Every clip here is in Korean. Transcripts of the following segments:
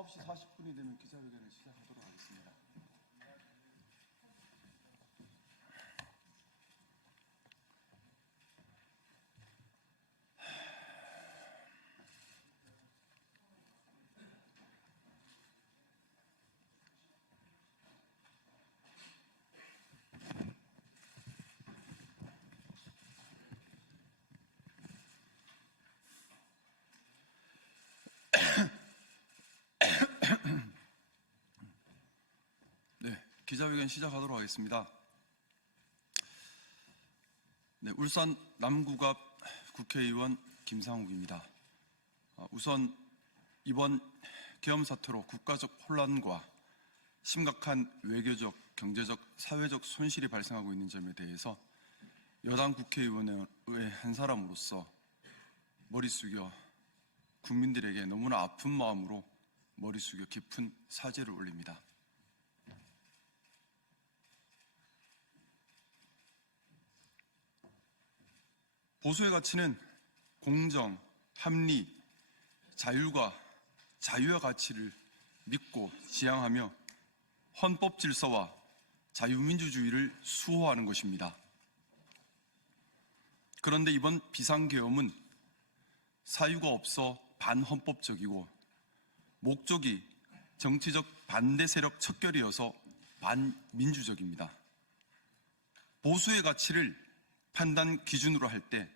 9시 40분이 되면 기자회견을 시작하도록 하겠습니다. 기자회견 시작하도록 하겠습니다. 울산 남구갑 국회의원 김상욱입니다. 우선 이번 계엄 사태로 국가적 혼란과 심각한 외교적, 경제적, 사회적 손실이 발생하고 있는 점에 대해서 여당 국회의원의 한 사람으로서 머리 숙여 국민들에게 너무나 아픈 마음으로 머리 숙여 깊은 사죄를 올립니다. 보수의 가치는 공정, 합리, 자율과 자유의 가치를 믿고 지향하며 헌법 질서와 자유민주주의를 수호하는 것입니다. 그런데 이번 비상계엄은 사유가 없어 반헌법적이고 목적이 정치적 반대 세력 척결이어서 반민주적입니다. 보수의 가치를 판단 기준으로 할 때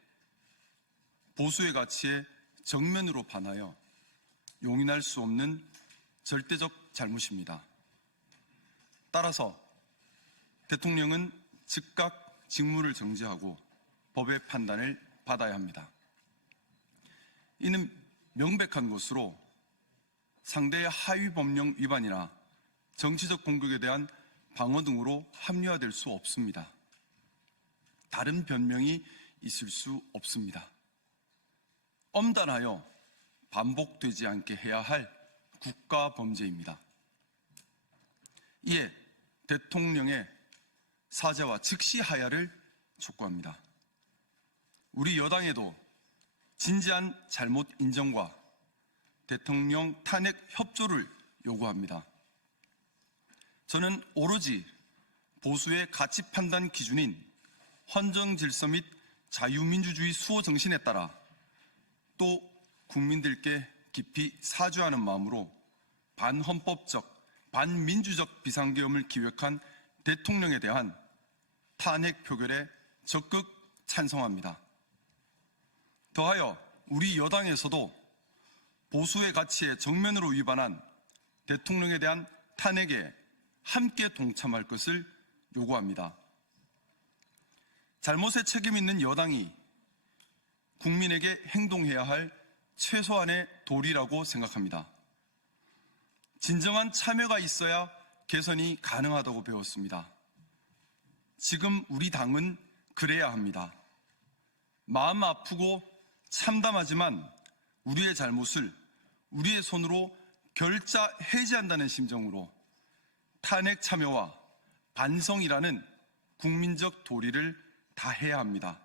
보수의 가치에 정면으로 반하여 용인할 수 없는 절대적 잘못입니다. 따라서 대통령은 즉각 직무를 정지하고 법의 판단을 받아야 합니다. 이는 명백한 것으로 상대의 하위 법령 위반이나 정치적 공격에 대한 방어 등으로 합리화될 수 없습니다. 다른 변명이 있을 수 없습니다. 엄단하여 반복되지 않게 해야 할 국가 범죄입니다. 이에 대통령의 사죄와 즉시 하야를 촉구합니다. 우리 여당에도 진지한 잘못 인정과 대통령 탄핵 협조를 요구합니다. 저는 오로지 보수의 가치 판단 기준인 헌정 질서 및 자유민주주의 수호 정신에 따라 또 국민들께 깊이 사죄하는 마음으로 반헌법적, 반민주적 비상계엄을 기획한 대통령에 대한 탄핵 표결에 적극 찬성합니다. 더하여 우리 여당에서도 보수의 가치에 정면으로 위반한 대통령에 대한 탄핵에 함께 동참할 것을 요구합니다. 잘못에 책임 있는 여당이 국민에게 행동해야 할 최소한의 도리라고 생각합니다. 진정한 참여가 있어야 개선이 가능하다고 배웠습니다. 지금 우리 당은 그래야 합니다. 마음 아프고 참담하지만 우리의 잘못을 우리의 손으로 결자 해지한다는 심정으로 탄핵 참여와 반성이라는 국민적 도리를 다해야 합니다.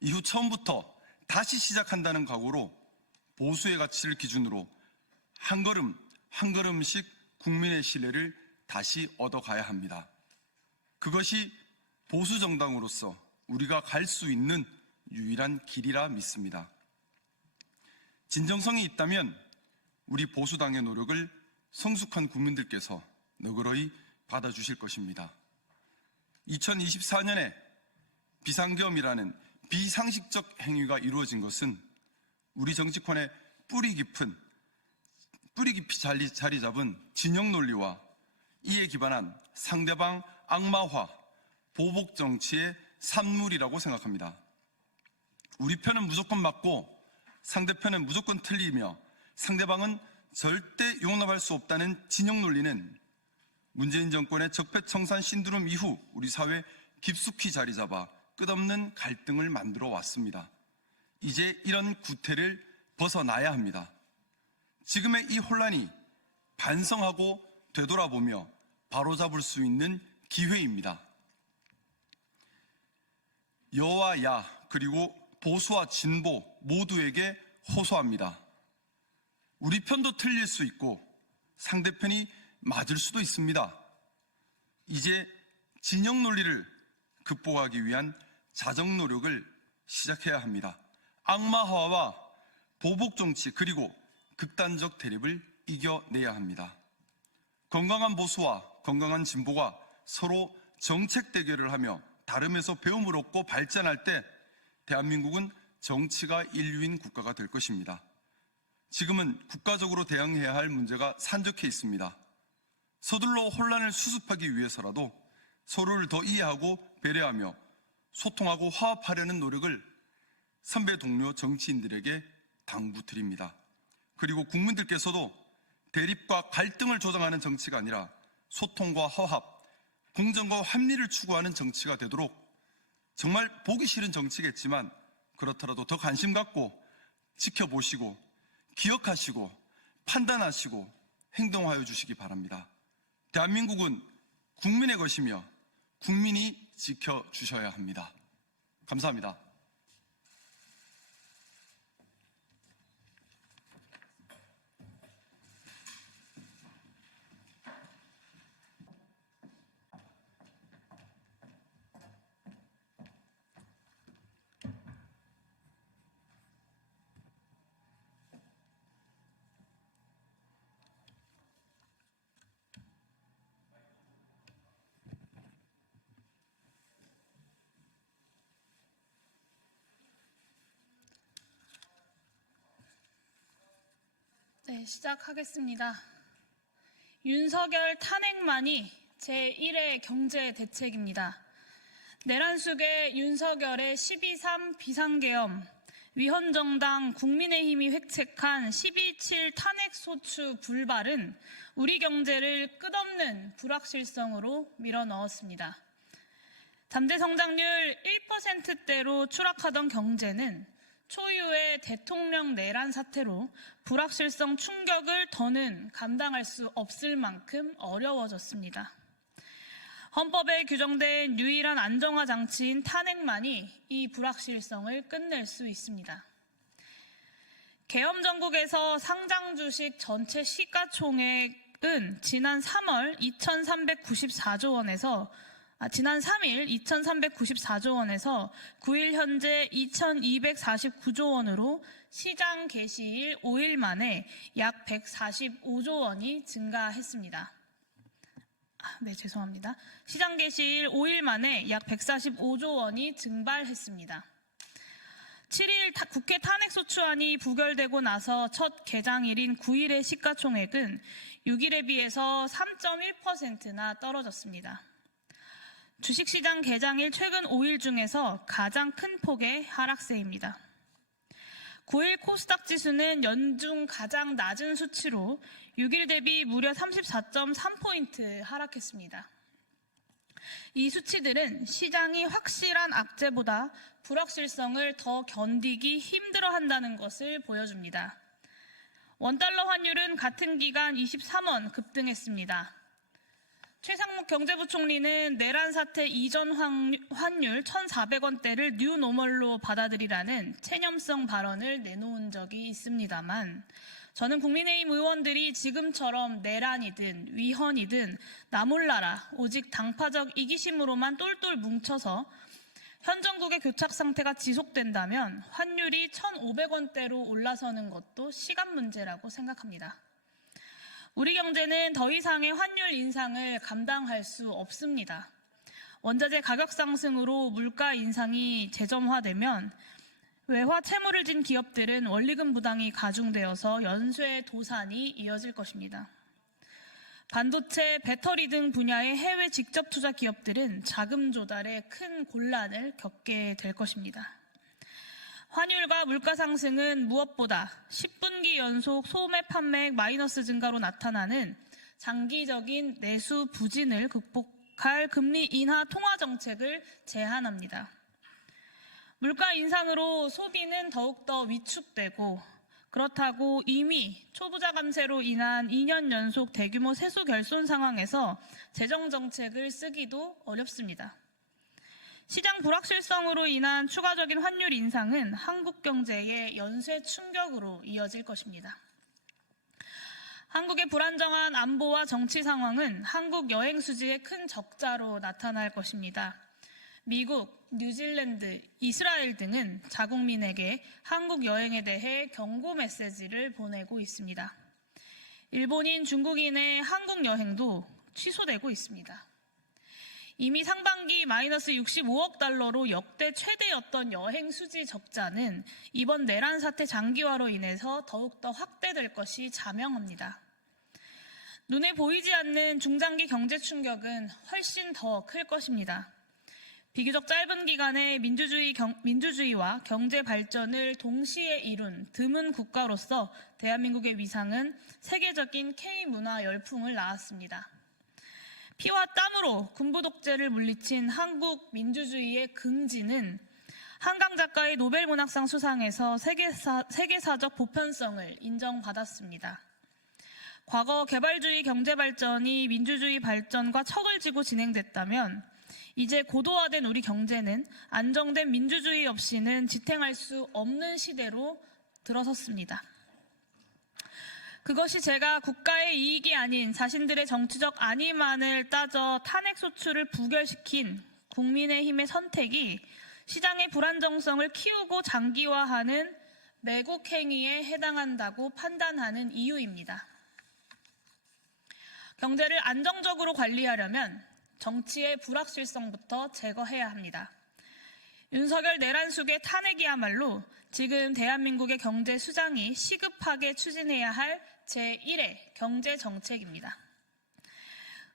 이후 처음부터 다시 시작한다는 각오로 보수의 가치를 기준으로 한 걸음 한 걸음씩 국민의 신뢰를 다시 얻어가야 합니다. 그것이 보수 정당으로서 우리가 갈 수 있는 유일한 길이라 믿습니다. 진정성이 있다면 우리 보수당의 노력을 성숙한 국민들께서 너그러이 받아주실 것입니다. 2024년에 비상계엄이라는 비상식적 행위가 이루어진 것은 우리 정치권의 뿌리 깊이 자리 잡은 진영 논리와 이에 기반한 상대방 악마화, 보복 정치의 산물이라고 생각합니다. 우리 편은 무조건 맞고 상대편은 무조건 틀리며 상대방은 절대 용납할 수 없다는 진영 논리는 문재인 정권의 적폐청산 신두름 이후 우리 사회에 깊숙이 자리 잡아 끝없는 갈등을 만들어 왔습니다. 이제 이런 구태를 벗어나야 합니다. 지금의 이 혼란이 반성하고 되돌아보며 바로잡을 수 있는 기회입니다. 여와 야 그리고 보수와 진보 모두에게 호소합니다. 우리 편도 틀릴 수 있고 상대편이 맞을 수도 있습니다. 이제 진영 논리를 극복하기 위한 자정 노력을 시작해야 합니다. 악마화와 보복 정치 그리고 극단적 대립을 이겨내야 합니다. 건강한 보수와 건강한 진보가 서로 정책 대결을 하며 다름에서 배움을 얻고 발전할 때 대한민국은 정치가 인류인 국가가 될 것입니다. 지금은 국가적으로 대응해야 할 문제가 산적해 있습니다. 서둘러 혼란을 수습하기 위해서라도 서로를 더 이해하고 배려하며 소통하고 화합하려는 노력을 선배 동료 정치인들에게 당부드립니다. 그리고 국민들께서도 대립과 갈등을 조장하는 정치가 아니라 소통과 화합, 공정과 합리를 추구하는 정치가 되도록 정말 보기 싫은 정치겠지만 그렇더라도 더 관심 갖고 지켜보시고 기억하시고 판단하시고 행동하여 주시기 바랍니다. 대한민국은 국민의 것이며 국민이 지켜주셔야 합니다. 감사합니다. 네, 시작하겠습니다. 윤석열 탄핵만이 제1의 경제 대책입니다. 내란숙의 윤석열의 12.3 비상계엄, 위헌정당 국민의힘이 획책한 12.7 탄핵소추 불발은 우리 경제를 끝없는 불확실성으로 밀어넣었습니다. 잠재 성장률 1%대로 추락하던 경제는 초유의 대통령 내란 사태로 불확실성 충격을 더는 감당할 수 없을 만큼 어려워졌습니다. 헌법에 규정된 유일한 안정화 장치인 탄핵만이 이 불확실성을 끝낼 수 있습니다. 계엄 전국에서 상장 주식 전체 시가총액은 지난 3월 2,394조 원에서 지난 3일 2,394조 원에서 9일 현재 2,249조 원으로 시장 개시일 5일 만에 약 145조 원이 증가했습니다. 네, 죄송합니다. 시장 개시일 5일 만에 약 145조 원이 증발했습니다. 7일 국회 탄핵소추안이 부결되고 나서 첫 개장일인 9일의 시가총액은 6일에 비해서 3.1%나 떨어졌습니다. 주식시장 개장일 최근 5일 중에서 가장 큰 폭의 하락세입니다. 9일 코스닥 지수는 연중 가장 낮은 수치로 6일 대비 무려 34.3포인트 하락했습니다. 이 수치들은 시장이 확실한 악재보다 불확실성을 더 견디기 힘들어한다는 것을 보여줍니다. 원달러 환율은 같은 기간 23원 급등했습니다. 최상목 경제부총리는 내란 사태 이전 환율 1,400원대를 뉴노멀로 받아들이라는 체념성 발언을 내놓은 적이 있습니다만 저는 국민의힘 의원들이 지금처럼 내란이든 위헌이든 나 몰라라 오직 당파적 이기심으로만 똘똘 뭉쳐서 현 정국의 교착 상태가 지속된다면 환율이 1,500원대로 올라서는 것도 시간 문제라고 생각합니다. 우리 경제는 더 이상의 환율 인상을 감당할 수 없습니다. 원자재 가격 상승으로 물가 인상이 재점화되면 외화 채무를 진 기업들은 원리금 부담이 가중되어서 연쇄 도산이 이어질 것입니다. 반도체, 배터리 등 분야의 해외 직접 투자 기업들은 자금 조달에 큰 곤란을 겪게 될 것입니다. 환율과 물가 상승은 무엇보다 10분기 연속 소매 판매액 마이너스 증가로 나타나는 장기적인 내수 부진을 극복할 금리 인하 통화 정책을 제한합니다. 물가 인상으로 소비는 더욱더 위축되고 그렇다고 이미 초부자 감세로 인한 2년 연속 대규모 세수 결손 상황에서 재정 정책을 쓰기도 어렵습니다. 시장 불확실성으로 인한 추가적인 환율 인상은 한국 경제의 연쇄 충격으로 이어질 것입니다. 한국의 불안정한 안보와 정치 상황은 한국 여행 수지의 큰 적자로 나타날 것입니다. 미국, 뉴질랜드, 이스라엘 등은 자국민에게 한국 여행에 대해 경고 메시지를 보내고 있습니다. 일본인, 중국인의 한국 여행도 취소되고 있습니다. 이미 상반기 마이너스 65억 달러로 역대 최대였던 여행 수지 적자는 이번 내란 사태 장기화로 인해서 더욱더 확대될 것이 자명합니다. 눈에 보이지 않는 중장기 경제 충격은 훨씬 더 클 것입니다. 비교적 짧은 기간에 민주주의와 경제 발전을 동시에 이룬 드문 국가로서 대한민국의 위상은 세계적인 K문화 열풍을 낳았습니다. 피와 땀으로 군부 독재를 물리친 한국 민주주의의 긍지는 한강 작가의 노벨문학상 수상에서 세계사적 보편성을 인정받았습니다. 과거 개발주의 경제 발전이 민주주의 발전과 척을 지고 진행됐다면 이제 고도화된 우리 경제는 안정된 민주주의 없이는 지탱할 수 없는 시대로 들어섰습니다. 그것이 제가 국가의 이익이 아닌 자신들의 정치적 안위만을 따져 탄핵 소추를 부결시킨 국민의힘의 선택이 시장의 불안정성을 키우고 장기화하는 매국 행위에 해당한다고 판단하는 이유입니다. 경제를 안정적으로 관리하려면 정치의 불확실성부터 제거해야 합니다. 윤석열 내란숙의 탄핵이야말로 지금 대한민국의 경제 수장이 시급하게 추진해야 할 제1의 경제정책입니다.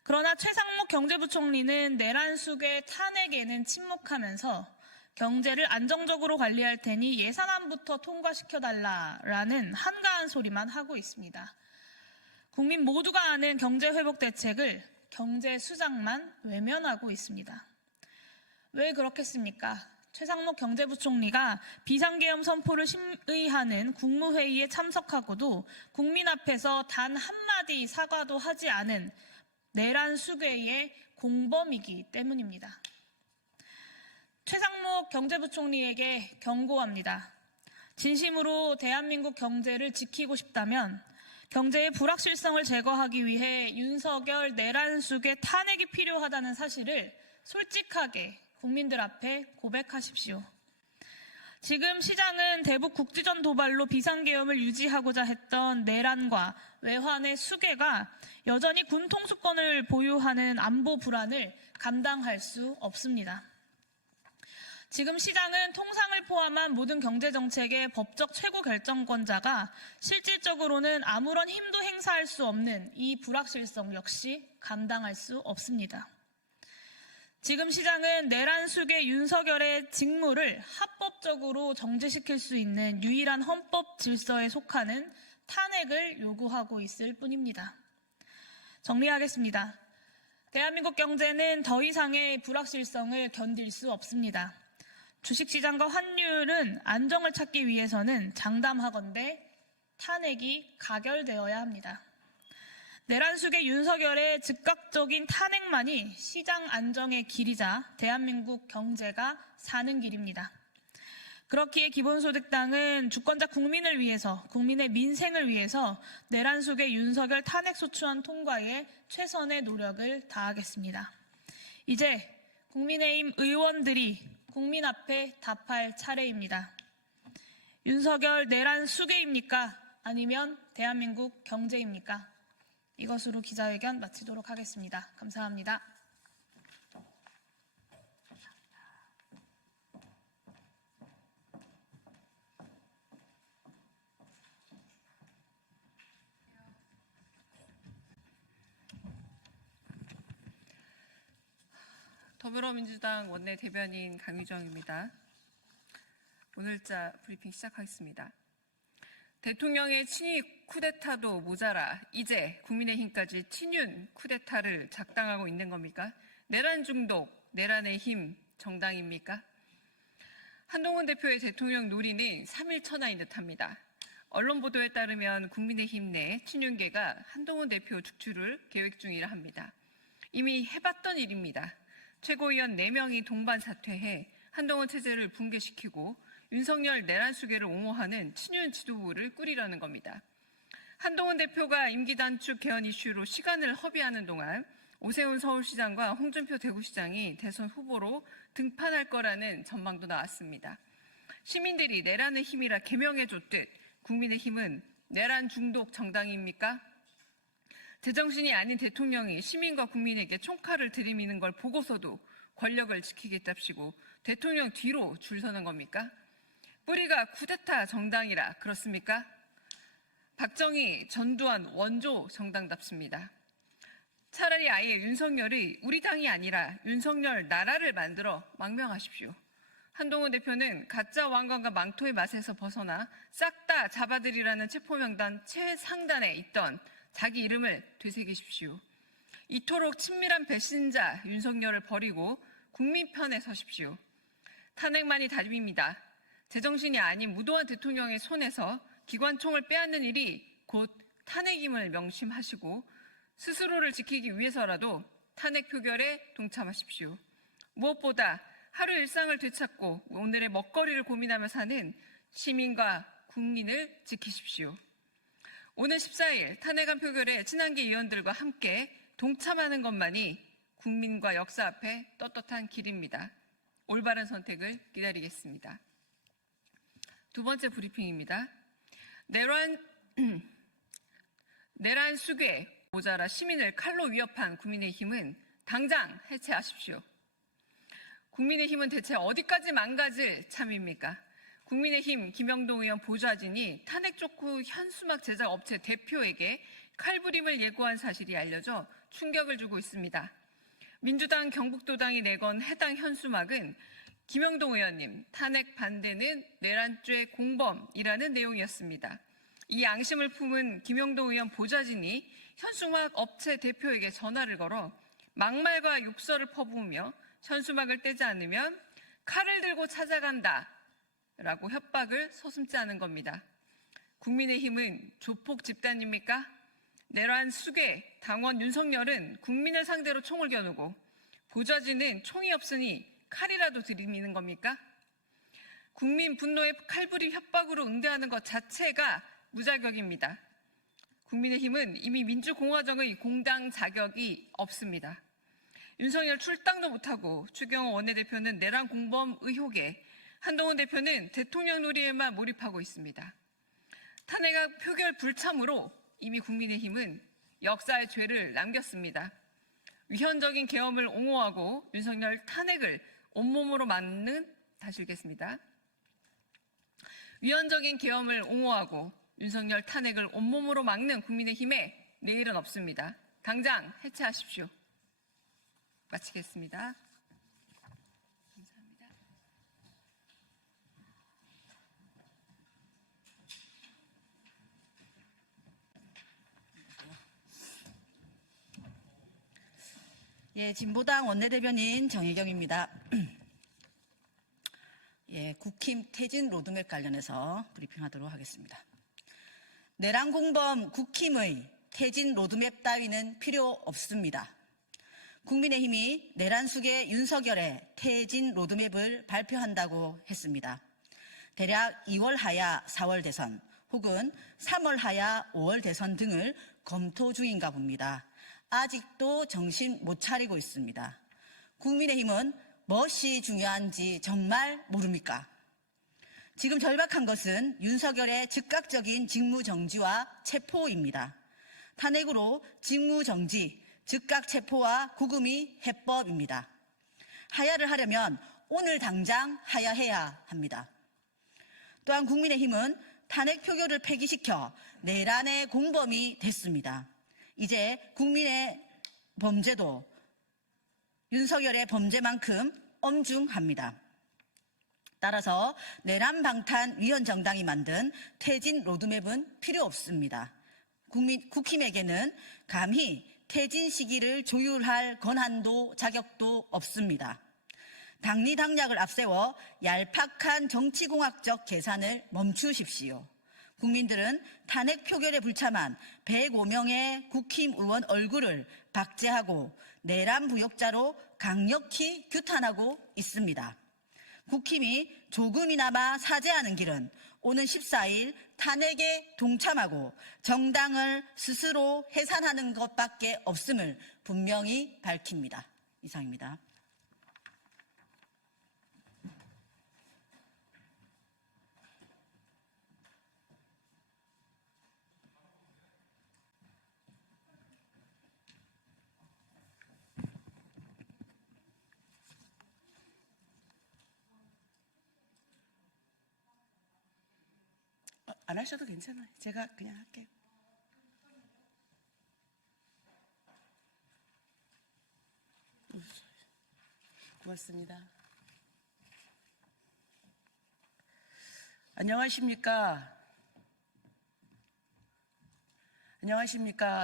그러나 최상목 경제부총리는 내란숙의 탄핵에는 침묵하면서 경제를 안정적으로 관리할 테니 예산안부터 통과시켜달라라는 한가한 소리만 하고 있습니다. 국민 모두가 아는 경제회복 대책을 경제수장만 외면하고 있습니다. 왜 그렇겠습니까? 최상목 경제부총리가 비상계엄 선포를 심의하는 국무회의에 참석하고도 국민 앞에서 단 한마디 사과도 하지 않은 내란 수괴의 공범이기 때문입니다. 최상목 경제부총리에게 경고합니다. 진심으로 대한민국 경제를 지키고 싶다면 경제의 불확실성을 제거하기 위해 윤석열 내란 수괴 탄핵이 필요하다는 사실을 솔직하게 국민들 앞에 고백하십시오. 지금 시장은 대북 국지전 도발로 비상계엄을 유지하고자 했던 내란과 외환의 수괴가 여전히 군 통수권을 보유하는 안보 불안을 감당할 수 없습니다. 지금 시장은 통상을 포함한 모든 경제정책의 법적 최고 결정권자가 실질적으로는 아무런 힘도 행사할 수 없는 이 불확실성 역시 감당할 수 없습니다. 지금 시장은 내란 수괴 윤석열의 직무를 합법적으로 정지시킬 수 있는 유일한 헌법 질서에 속하는 탄핵을 요구하고 있을 뿐입니다. 정리하겠습니다. 대한민국 경제는 더 이상의 불확실성을 견딜 수 없습니다. 주식시장과 환율은 안정을 찾기 위해서는 장담하건대 탄핵이 가결되어야 합니다. 내란 수괴 윤석열의 즉각적인 탄핵만이 시장 안정의 길이자 대한민국 경제가 사는 길입니다. 그렇기에 기본소득당은 주권자 국민을 위해서, 국민의 민생을 위해서 내란 수괴 윤석열 탄핵 소추안 통과에 최선의 노력을 다하겠습니다. 이제 국민의힘 의원들이 국민 앞에 답할 차례입니다. 윤석열 내란 수괴입니까? 아니면 대한민국 경제입니까? 이것으로 기자회견 마치도록 하겠습니다. 감사합니다. 더불어민주당 원내대변인 강유정입니다. 오늘자 브리핑 시작하겠습니다. 대통령의 친위 쿠데타도 모자라 이제 국민의힘까지 친윤 쿠데타를 작당하고 있는 겁니까? 내란 중독, 내란의 힘 정당입니까? 한동훈 대표의 대통령 놀이는 3일 천하인 듯합니다. 언론 보도에 따르면 국민의힘 내 친윤계가 한동훈 대표 축출을 계획 중이라 합니다. 이미 해봤던 일입니다. 최고위원 4명이 동반 사퇴해 한동훈 체제를 붕괴시키고 윤석열 내란 수괴를 옹호하는 친윤 지도부를 꾸리려는 겁니다. 한동훈 대표가 임기 단축 개헌 이슈로 시간을 허비하는 동안 오세훈 서울시장과 홍준표 대구시장이 대선 후보로 등판할 거라는 전망도 나왔습니다. 시민들이 내란의 힘이라 개명해줬듯 국민의힘은 내란 중독 정당입니까? 제정신이 아닌 대통령이 시민과 국민에게 총칼을 들이미는 걸 보고서도 권력을 지키겠답시고 대통령 뒤로 줄 서는 겁니까? 뿌리가 쿠데타 정당이라 그렇습니까? 박정희, 전두환 원조 정당답습니다. 차라리 아예 윤석열이 우리 당이 아니라 윤석열 나라를 만들어 망명하십시오. 한동훈 대표는 가짜 왕관과 망토의 맛에서 벗어나 싹 다 잡아들이라는 체포명단 최상단에 있던 자기 이름을 되새기십시오. 이토록 친밀한 배신자 윤석열을 버리고 국민 편에 서십시오. 탄핵만이 답입니다. 제정신이 아닌 무도한 대통령의 손에서 기관총을 빼앗는 일이 곧 탄핵임을 명심하시고 스스로를 지키기 위해서라도 탄핵 표결에 동참하십시오. 무엇보다 하루 일상을 되찾고 오늘의 먹거리를 고민하며 사는 시민과 국민을 지키십시오. 오는 14일 탄핵안 표결에 친한계 의원들과 함께 동참하는 것만이 국민과 역사 앞에 떳떳한 길입니다. 올바른 선택을 기다리겠습니다. 두 번째 브리핑입니다. 내란 수괴 모자라 시민을 칼로 위협한 국민의힘은 당장 해체하십시오. 국민의힘은 대체 어디까지 망가질 참입니까? 국민의힘 김영동 의원 보좌진이 탄핵 촉구 현수막 제작 업체 대표에게 칼부림을 예고한 사실이 알려져 충격을 주고 있습니다. 민주당 경북도당이 내건 해당 현수막은 김영동 의원님, 탄핵 반대는 내란죄 공범이라는 내용이었습니다. 이 양심을 품은 김영동 의원 보좌진이 현수막 업체 대표에게 전화를 걸어 막말과 욕설을 퍼부으며 현수막을 떼지 않으면 칼을 들고 찾아간다 라고 협박을 서슴지 않은 겁니다. 국민의힘은 조폭 집단입니까? 내란 수괴 당원 윤석열은 국민을 상대로 총을 겨누고 보좌진은 총이 없으니 칼이라도 들이미는 겁니까? 국민 분노에 칼부림 협박으로 응대하는 것 자체가 무자격입니다. 국민의힘은 이미 민주공화정의 공당 자격이 없습니다. 윤석열 출당도 못하고 추경호 원내대표는 내란 공범 의혹에 한동훈 대표는 대통령 놀이에만 몰입하고 있습니다. 탄핵안 표결 불참으로 이미 국민의힘은 역사의 죄를 남겼습니다. 위헌적인 계엄을 옹호하고 윤석열 탄핵을 온몸으로 막는, 다시 읽겠습니다. 위헌적인 계엄을 옹호하고 윤석열 탄핵을 온몸으로 막는 국민의힘에 내일은 없습니다. 당장 해체하십시오. 마치겠습니다. 감사합니다. 예, 진보당 원내대변인 정혜경입니다. 예, 국힘 퇴진 로드맵 관련해서 브리핑하도록 하겠습니다. 내란 공범 국힘의 퇴진 로드맵 따위는 필요 없습니다. 국민의힘이 내란 수괴 윤석열의 퇴진 로드맵을 발표한다고 했습니다. 대략 2월 하야 4월 대선 혹은 3월 하야 5월 대선 등을 검토 중인가 봅니다. 아직도 정신 못 차리고 있습니다. 국민의힘은 무엇이 중요한지 정말 모릅니까? 지금 절박한 것은 윤석열의 즉각적인 직무정지와 체포입니다. 탄핵으로 직무정지, 즉각 체포와 구금이 해법입니다. 하야를 하려면 오늘 당장 하야해야 합니다. 또한 국민의힘은 탄핵 표결을 폐기시켜 내란의 공범이 됐습니다. 이제 국민의 범죄도 윤석열의 범죄만큼 엄중합니다. 따라서 내란 방탄 위헌정당이 만든 퇴진 로드맵은 필요 없습니다. 국힘에게는 감히 퇴진 시기를 조율할 권한도 자격도 없습니다. 당리당략을 앞세워 얄팍한 정치공학적 계산을 멈추십시오. 국민들은 탄핵 표결에 불참한 105명의 국힘 의원 얼굴을 박제하고 내란 부역자로 강력히 규탄하고 있습니다. 국힘이 조금이나마 사죄하는 길은 오는 14일 탄핵에 동참하고 정당을 스스로 해산하는 것밖에 없음을 분명히 밝힙니다. 이상입니다. 안 하셔도 괜찮아요. 제가 그냥 할게요. 고맙습니다. 안녕하십니까.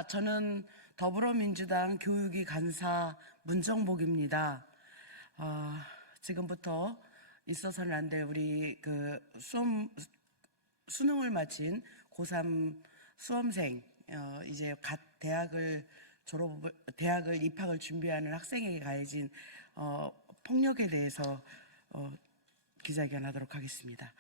저는 더불어민주당 교육위 간사 문정복입니다. 지금부터 있어서는 안 될 우리 수능을 마친 고3 수험생, 이제 갓 대학을 입학을 준비하는 학생에게 가해진 폭력에 대해서 기자회견하도록 하겠습니다.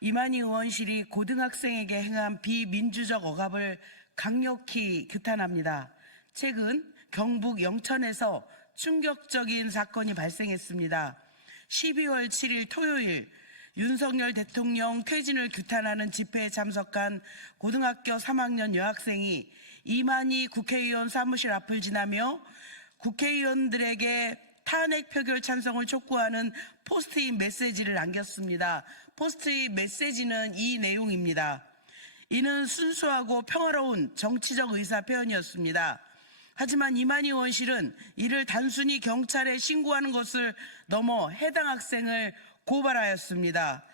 이만희 의원실이 고등학생에게 행한 비민주적 억압을 강력히 규탄합니다. 최근 경북 영천에서 충격적인 사건이 발생했습니다. 12월 7일 토요일 윤석열 대통령 퇴진을 규탄하는 집회에 참석한 고등학교 3학년 여학생이 이만희 국회의원 사무실 앞을 지나며 국회의원들에게 탄핵 표결 찬성을 촉구하는 포스트잇 메시지를 남겼습니다. 포스트잇 메시지는 이 내용입니다. 이는 순수하고 평화로운 정치적 의사 표현이었습니다. 하지만 이만희 의원실은 이를 단순히 경찰에 신고하는 것을 넘어 해당 학생을 고발하였습니다.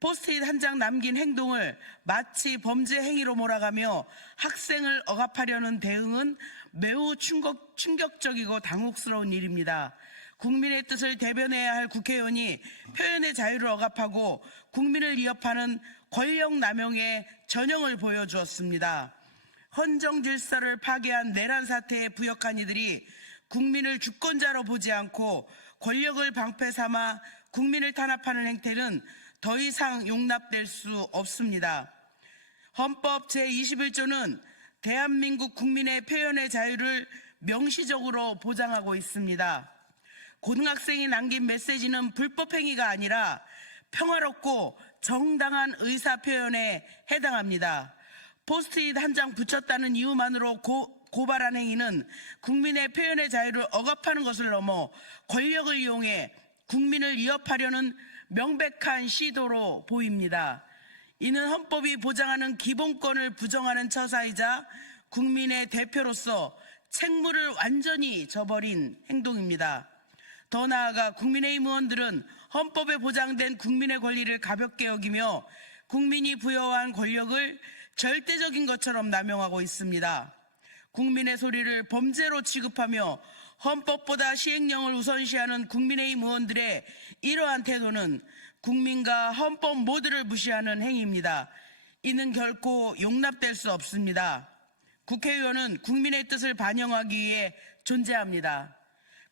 포스트잇 한 장 남긴 행동을 마치 범죄 행위로 몰아가며 학생을 억압하려는 대응은 매우 충격적이고 당혹스러운 일입니다. 국민의 뜻을 대변해야 할 국회의원이 표현의 자유를 억압하고 국민을 위협하는 권력 남용의 전형을 보여주었습니다. 헌정 질서를 파괴한 내란 사태에 부역한 이들이 국민을 주권자로 보지 않고 권력을 방패 삼아 국민을 탄압하는 행태는 더 이상 용납될 수 없습니다. 헌법 제21조는 대한민국 국민의 표현의 자유를 명시적으로 보장하고 있습니다. 고등학생이 남긴 메시지는 불법행위가 아니라 평화롭고 정당한 의사표현에 해당합니다. 포스트잇 한 장 붙였다는 이유만으로 고발한 행위는 국민의 표현의 자유를 억압하는 것을 넘어 권력을 이용해 국민을 위협하려는 명백한 시도로 보입니다. 이는 헌법이 보장하는 기본권을 부정하는 처사이자 국민의 대표로서 책무를 완전히 저버린 행동입니다. 더 나아가 국민의힘 의원들은 헌법에 보장된 국민의 권리를 가볍게 여기며 국민이 부여한 권력을 절대적인 것처럼 남용하고 있습니다. 국민의 소리를 범죄로 취급하며 헌법보다 시행령을 우선시하는 국민의힘 의원들의 이러한 태도는 국민과 헌법 모두를 무시하는 행위입니다. 이는 결코 용납될 수 없습니다. 국회의원은 국민의 뜻을 반영하기 위해 존재합니다.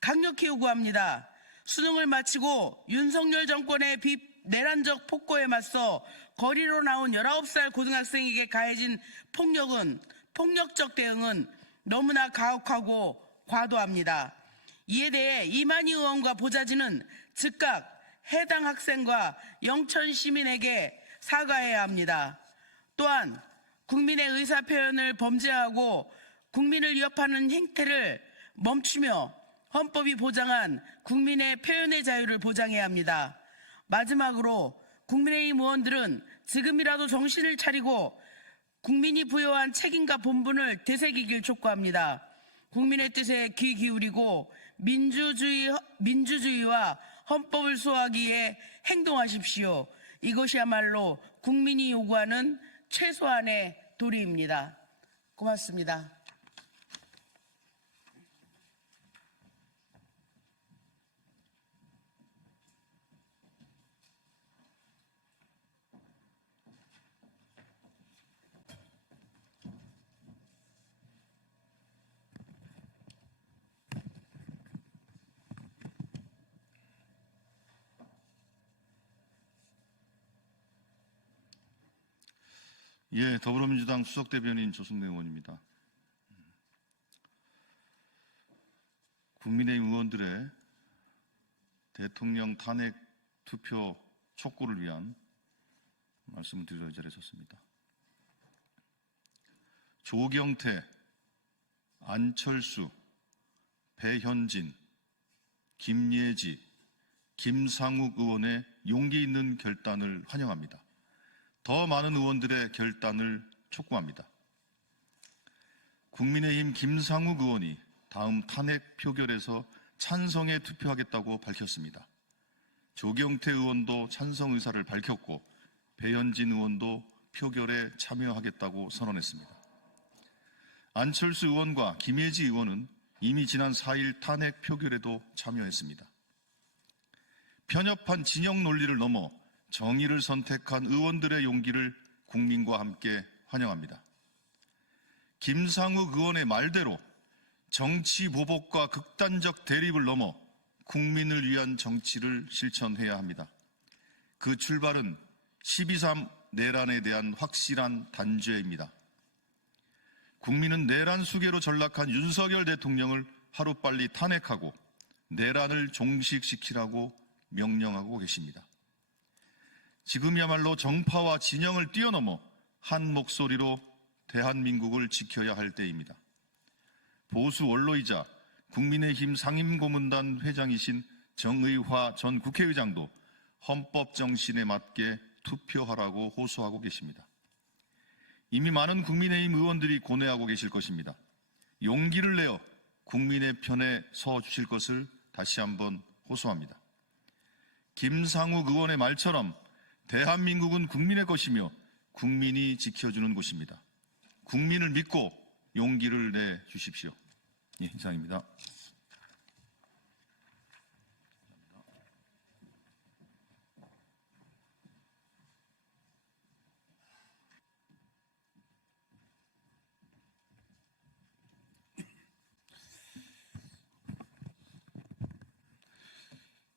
강력히 요구합니다. 수능을 마치고 윤석열 정권의 내란적 폭거에 맞서 거리로 나온 19살 고등학생에게 가해진 폭력적 대응은 너무나 가혹하고 과도합니다. 이에 대해 이만희 의원과 보좌진은 즉각 해당 학생과 영천 시민에게 사과해야 합니다. 또한 국민의 의사표현을 범죄하고 국민을 위협하는 행태를 멈추며 헌법이 보장한 국민의 표현의 자유를 보장해야 합니다. 마지막으로 국민의힘 의원들은 지금이라도 정신을 차리고 국민이 부여한 책임과 본분을 되새기길 촉구합니다. 국민의 뜻에 귀 기울이고 민주주의와 헌법을 수호하기 위해 행동하십시오. 이것이야말로 국민이 요구하는 최소한의 도리입니다. 고맙습니다. 예, 더불어민주당 수석대변인 조승래 의원입니다. 국민의힘 의원들의 대통령 탄핵 투표 촉구를 위한 말씀을 드리러 이 자리에 섰습니다. 조경태, 안철수, 배현진, 김예지, 김상욱 의원의 용기 있는 결단을 환영합니다. 더 많은 의원들의 결단을 촉구합니다. 국민의힘 김상욱 의원이 다음 탄핵 표결에서 찬성에 투표하겠다고 밝혔습니다. 조경태 의원도 찬성 의사를 밝혔고 배현진 의원도 표결에 참여하겠다고 선언했습니다. 안철수 의원과 김예지 의원은 이미 지난 4일 탄핵 표결에도 참여했습니다. 편협한 진영 논리를 넘어 정의를 선택한 의원들의 용기를 국민과 함께 환영합니다. 김상욱 의원의 말대로 정치 보복과 극단적 대립을 넘어 국민을 위한 정치를 실천해야 합니다. 그 출발은 12.3 내란에 대한 확실한 단죄입니다. 국민은 내란 수괴로 전락한 윤석열 대통령을 하루빨리 탄핵하고 내란을 종식시키라고 명령하고 계십니다. 지금이야말로 정파와 진영을 뛰어넘어 한 목소리로 대한민국을 지켜야 할 때입니다. 보수 원로이자 국민의힘 상임고문단 회장이신 정의화 전 국회의장도 헌법 정신에 맞게 투표하라고 호소하고 계십니다. 이미 많은 국민의힘 의원들이 고뇌하고 계실 것입니다. 용기를 내어 국민의 편에 서 주실 것을 다시 한번 호소합니다. 김상욱 의원의 말처럼 대한민국은 국민의 것이며 국민이 지켜주는 곳입니다. 국민을 믿고 용기를 내 주십시오. 예, 이상입니다.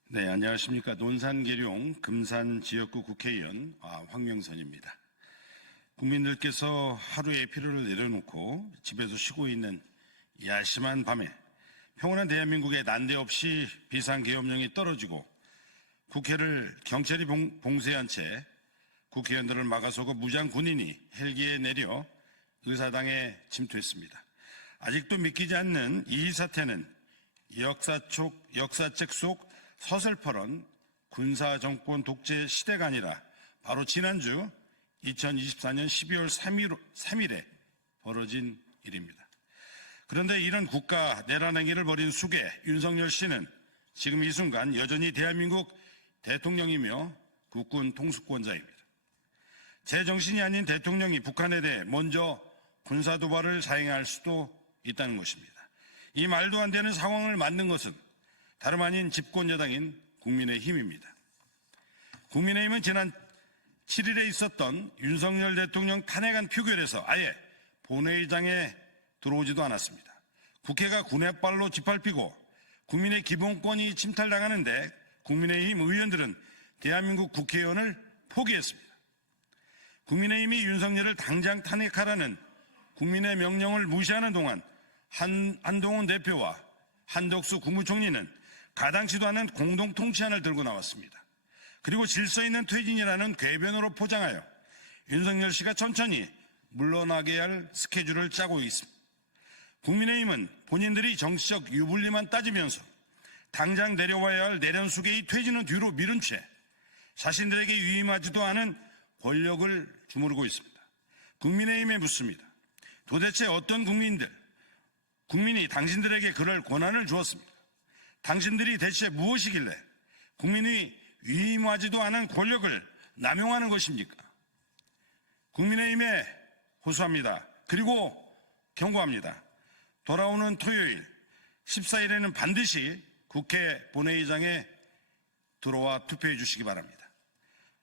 네, 안녕하십니까. 논산계룡 금산지역구 국회의원 황명선입니다. 국민들께서 하루의 피로를 내려놓고 집에서 쉬고 있는 야심한 밤에 평온한 대한민국에 난데없이 비상계엄령이 떨어지고 국회를 경찰이 봉쇄한 채 국회의원들을 막아서고 무장 군인이 헬기에 내려 의사당에 침투했습니다. 아직도 믿기지 않는 이 사태는 역사책 속 서슬퍼런 군사정권 독재 시대가 아니라 바로 지난주 2024년 12월 3일에 벌어진 일입니다. 그런데 이런 국가 내란 행위를 벌인 숙의 윤석열 씨는 지금 이 순간 여전히 대한민국 대통령이며 국군 통수권자입니다. 제정신이 아닌 대통령이 북한에 대해 먼저 군사도발을 자행할 수도 있다는 것입니다. 이 말도 안 되는 상황을 만든 것은 다름 아닌 집권여당인 국민의힘입니다. 국민의힘은 지난 7일에 있었던 윤석열 대통령 탄핵안 표결에서 아예 본회의장에 들어오지도 않았습니다. 국회가 군의 발로 짓밟히고 국민의 기본권이 침탈당하는데 국민의힘 의원들은 대한민국 국회의원을 포기했습니다. 국민의힘이 윤석열을 당장 탄핵하라는 국민의 명령을 무시하는 동안 한동훈 대표와 한덕수 국무총리는 가당치도 않은 공동통치안을 들고 나왔습니다. 그리고 질서 있는 퇴진이라는 궤변으로 포장하여 윤석열 씨가 천천히 물러나게 할 스케줄을 짜고 있습니다. 국민의힘은 본인들이 정치적 유불리만 따지면서 당장 내려와야 할 내란숙의 이 퇴진은 뒤로 미룬 채 자신들에게 유임하지도 않은 권력을 주무르고 있습니다. 국민의힘에 묻습니다. 도대체 어떤 국민이 당신들에게 그럴 권한을 주었습니까? 당신들이 대체 무엇이길래 국민이 위임하지도 않은 권력을 남용하는 것입니까? 국민의힘에 호소합니다. 그리고 경고합니다. 돌아오는 토요일 14일에는 반드시 국회 본회의장에 들어와 투표해 주시기 바랍니다.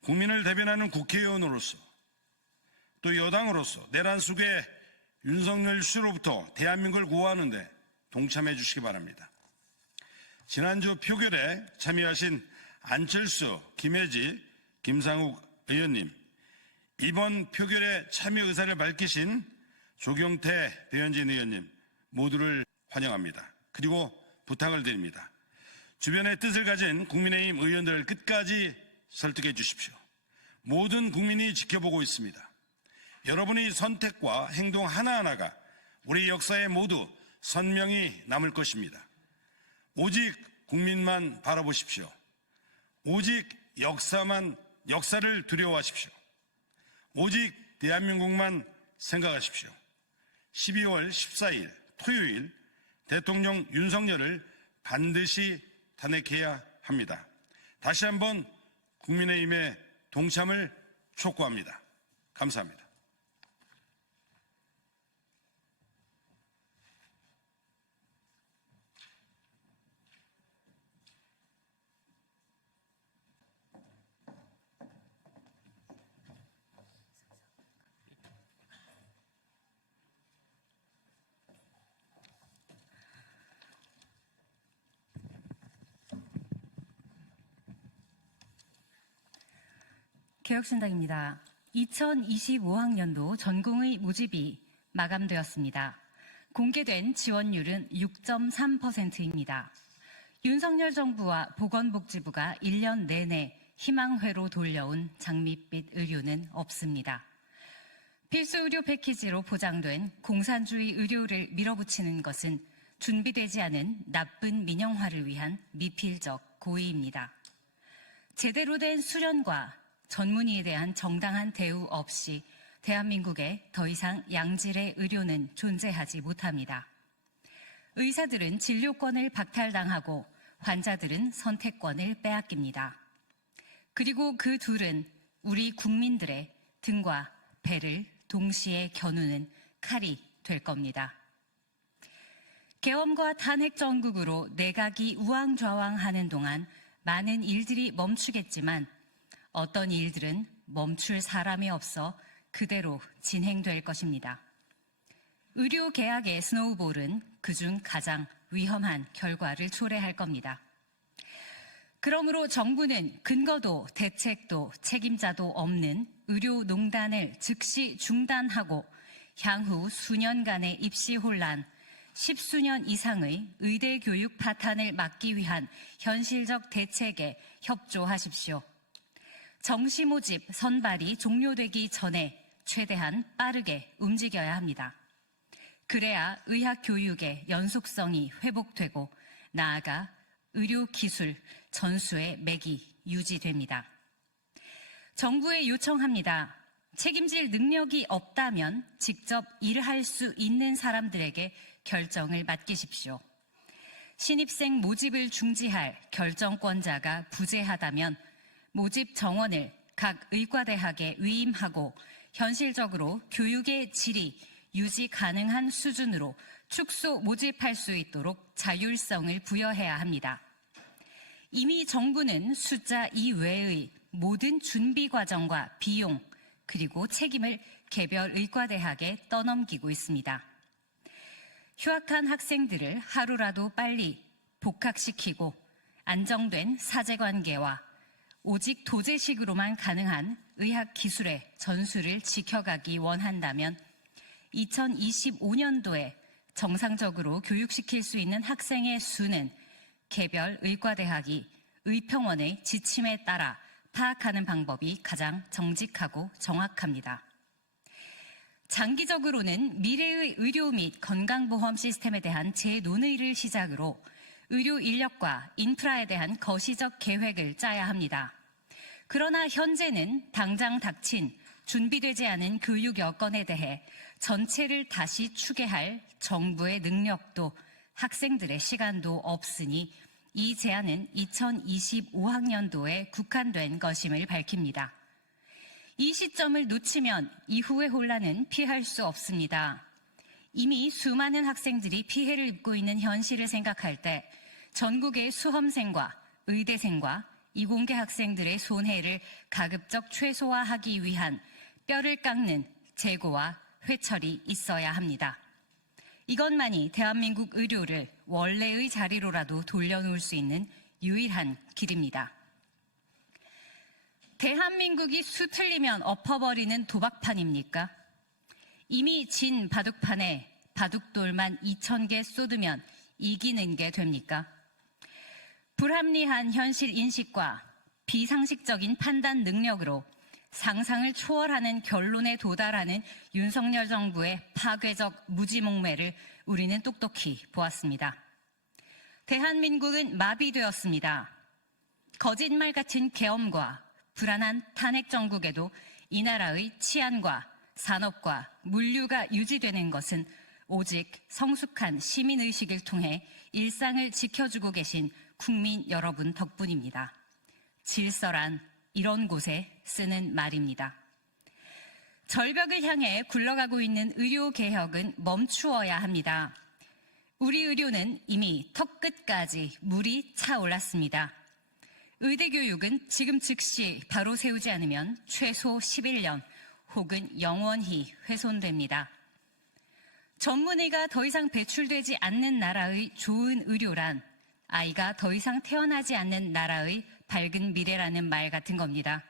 국민을 대변하는 국회의원으로서 또 여당으로서 내란 속에 윤석열 씨로부터 대한민국을 구호하는데 동참해 주시기 바랍니다. 지난주 표결에 참여하신 안철수, 김혜지, 김상욱 의원님, 이번 표결에 참여 의사를 밝히신 조경태, 배현진 의원님 모두를 환영합니다. 그리고 부탁을 드립니다. 주변의 뜻을 가진 국민의힘 의원들을 끝까지 설득해 주십시오. 모든 국민이 지켜보고 있습니다. 여러분의 선택과 행동 하나하나가 우리 역사에 모두 선명히 남을 것입니다. 오직 국민만 바라보십시오. 오직 역사를 두려워하십시오. 오직 대한민국만 생각하십시오. 12월 14일 토요일 대통령 윤석열을 반드시 탄핵해야 합니다. 다시 한번 국민의힘의 동참을 촉구합니다. 감사합니다. 개혁신당입니다. 2025학년도 전공의 모집이 마감되었습니다. 공개된 지원율은 6.3%입니다. 윤석열 정부와 보건복지부가 1년 내내 희망회로 돌려온 장밋빛 의료는 없습니다. 필수 의료 패키지로 보장된 공산주의 의료를 밀어붙이는 것은 준비되지 않은 나쁜 민영화를 위한 미필적 고의입니다. 제대로 된 수련과 전문의에 대한 정당한 대우 없이 대한민국에 더 이상 양질의 의료는 존재하지 못합니다. 의사들은 진료권을 박탈당하고 환자들은 선택권을 빼앗깁니다. 그리고 그 둘은 우리 국민들의 등과 배를 동시에 겨누는 칼이 될 겁니다. 계엄과 탄핵 정국으로 내각이 우왕좌왕하는 동안 많은 일들이 멈추겠지만 어떤 일들은 멈출 사람이 없어 그대로 진행될 것입니다. 의료 계약의 스노우볼은 그중 가장 위험한 결과를 초래할 겁니다. 그러므로 정부는 근거도 대책도 책임자도 없는 의료농단을 즉시 중단하고 향후 수년간의 입시 혼란, 10수년 이상의 의대 교육 파탄을 막기 위한 현실적 대책에 협조하십시오. 정시 모집 선발이 종료되기 전에 최대한 빠르게 움직여야 합니다. 그래야 의학 교육의 연속성이 회복되고 나아가 의료 기술 전수의 맥이 유지됩니다. 정부에 요청합니다. 책임질 능력이 없다면 직접 일할 수 있는 사람들에게 결정을 맡기십시오. 신입생 모집을 중지할 결정권자가 부재하다면 모집 정원을 각 의과대학에 위임하고 현실적으로 교육의 질이 유지 가능한 수준으로 축소 모집할 수 있도록 자율성을 부여해야 합니다. 이미 정부는 숫자 이외의 모든 준비 과정과 비용 그리고 책임을 개별 의과대학에 떠넘기고 있습니다. 휴학한 학생들을 하루라도 빨리 복학시키고 안정된 사제관계와 오직 도제식으로만 가능한 의학 기술의 전수를 지켜가기 원한다면 2025년도에 정상적으로 교육시킬 수 있는 학생의 수는 개별 의과대학이 의평원의 지침에 따라 파악하는 방법이 가장 정직하고 정확합니다. 장기적으로는 미래의 의료 및 건강보험 시스템에 대한 재논의를 시작으로 의료 인력과 인프라에 대한 거시적 계획을 짜야 합니다. 그러나 현재는 당장 닥친 준비되지 않은 교육 여건에 대해 전체를 다시 추계할 정부의 능력도 학생들의 시간도 없으니 이 제안은 2025학년도에 국한된 것임을 밝힙니다. 이 시점을 놓치면 이후의 혼란은 피할 수 없습니다. 이미 수많은 학생들이 피해를 입고 있는 현실을 생각할 때 전국의 수험생과 의대생과 이공계 학생들의 손해를 가급적 최소화하기 위한 뼈를 깎는 재고와 회철이 있어야 합니다. 이것만이 대한민국 의료를 원래의 자리로라도 돌려놓을 수 있는 유일한 길입니다. 대한민국이 수틀리면 엎어버리는 도박판입니까? 이미 진 바둑판에 바둑돌만 2,000개 쏟으면 이기는 게 됩니까? 불합리한 현실 인식과 비상식적인 판단 능력으로 상상을 초월하는 결론에 도달하는 윤석열 정부의 파괴적 무지몽매를 우리는 똑똑히 보았습니다. 대한민국은 마비되었습니다. 거짓말 같은 계엄과 불안한 탄핵 정국에도 이 나라의 치안과 산업과 물류가 유지되는 것은 오직 성숙한 시민의식을 통해 일상을 지켜주고 계신 국민 여러분 덕분입니다. 질서란 이런 곳에 쓰는 말입니다. 절벽을 향해 굴러가고 있는 의료개혁은 멈추어야 합니다. 우리 의료는 이미 턱끝까지 물이 차올랐습니다. 의대교육은 지금 즉시 바로 세우지 않으면 최소 11년 혹은 영원히 훼손됩니다. 전문의가 더 이상 배출되지 않는 나라의 좋은 의료란 아이가 더 이상 태어나지 않는 나라의 밝은 미래라는 말 같은 겁니다.